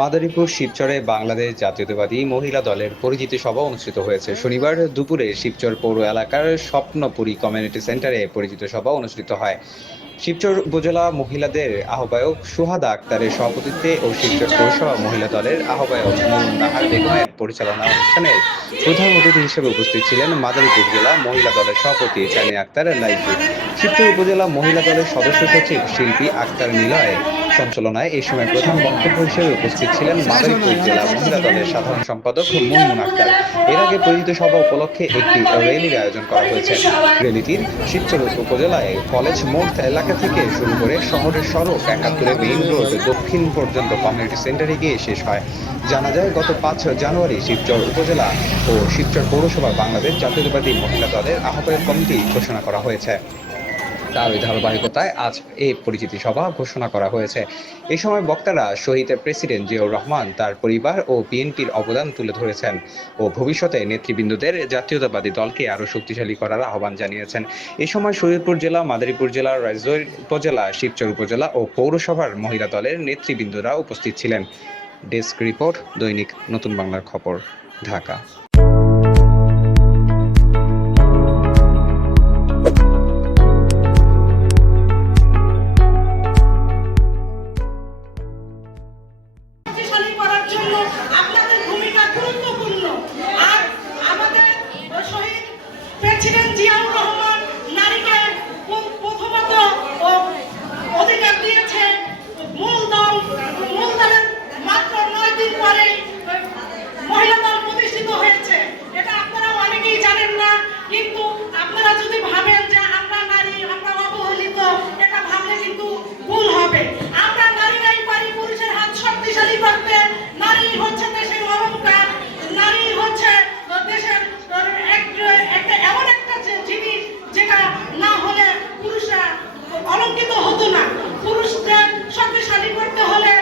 মাদারীপুর শিবচরে বাংলাদেশ জাতীয়তাবাদী মহিলা দলের পরিচিতি সভা অনুষ্ঠিত হয়েছে। শনিবার দুপুরে শিবচর পৌর এলাকার স্বপ্নপুরী কমিউনিটি সেন্টারে পরিচিত সভা অনুষ্ঠিত হয়। শিবচর উপজেলা মহিলাদের আহ্বায়ক সুহাদা আক্তারের সভাপতিত্বে ও শিবচর পৌরসভা মহিলা দলের আহ্বায়ক নাহার বেগমের পরিচালনা অনুষ্ঠানের প্রধান অতিথি হিসেবে উপস্থিত ছিলেন মাদারীপুর জেলা মহিলা দলের সভাপতি চানি আক্তার লাইজু শিবচর উপজেলা মহিলা দলের সদস্য সচিব শিল্পী আক্তার নিলয়। সঞ্চালনায় এই সময় প্রধান বক্তব্য হিসেবে উপস্থিত ছিলেন মাদারীপুর জেলা মহিলা দলের সাধারণ সম্পাদক মুনমুন আক্তার। এর আগে পরিচিত সভা উপলক্ষে একটি র্যালির আয়োজন করা হয়েছে। র্যালিটির শিবচর উপজেলায় কলেজ মোড় এলাকা থেকে শুরু করে শহরের সড়ক একাত্তরে মেইন রোড দক্ষিণ পর্যন্ত কমিউনিটি সেন্টারে গিয়ে শেষ হয়। জানা যায়, গত পাঁচ জানুয়ারি শিবচর উপজেলা ও শিবচর পৌরসভা বাংলাদেশ জাতীয়তাবাদী মহিলা দলের আহ্বায়ক কমিটি ঘোষণা করা হয়েছে। তার ওই ধারাবাহিকতায় আজ এই পরিচিতি সভা ঘোষণা করা হয়েছে। এ সময় বক্তারা শহীদের প্রেসিডেন্ট জিয়াউর রহমান, তার পরিবার ও বিএনপির অবদান তুলে ধরেছেন ও ভবিষ্যতে নেতৃবৃন্দদের জাতীয়তাবাদী দলকে আরও শক্তিশালী করার আহ্বান জানিয়েছেন। এই সময় শরীয়তপুর জেলা, মাদারীপুর জেলা রাজৈর উপজেলা, শিবচর উপজেলা ও পৌরসভার মহিলা দলের নেতৃবৃন্দরা উপস্থিত ছিলেন। ডেস্ক রিপোর্ট, দৈনিক নতুন বাংলার খবর, ঢাকা। হতো না। পুরুষদের সাথে শাড়ি পরতে হলে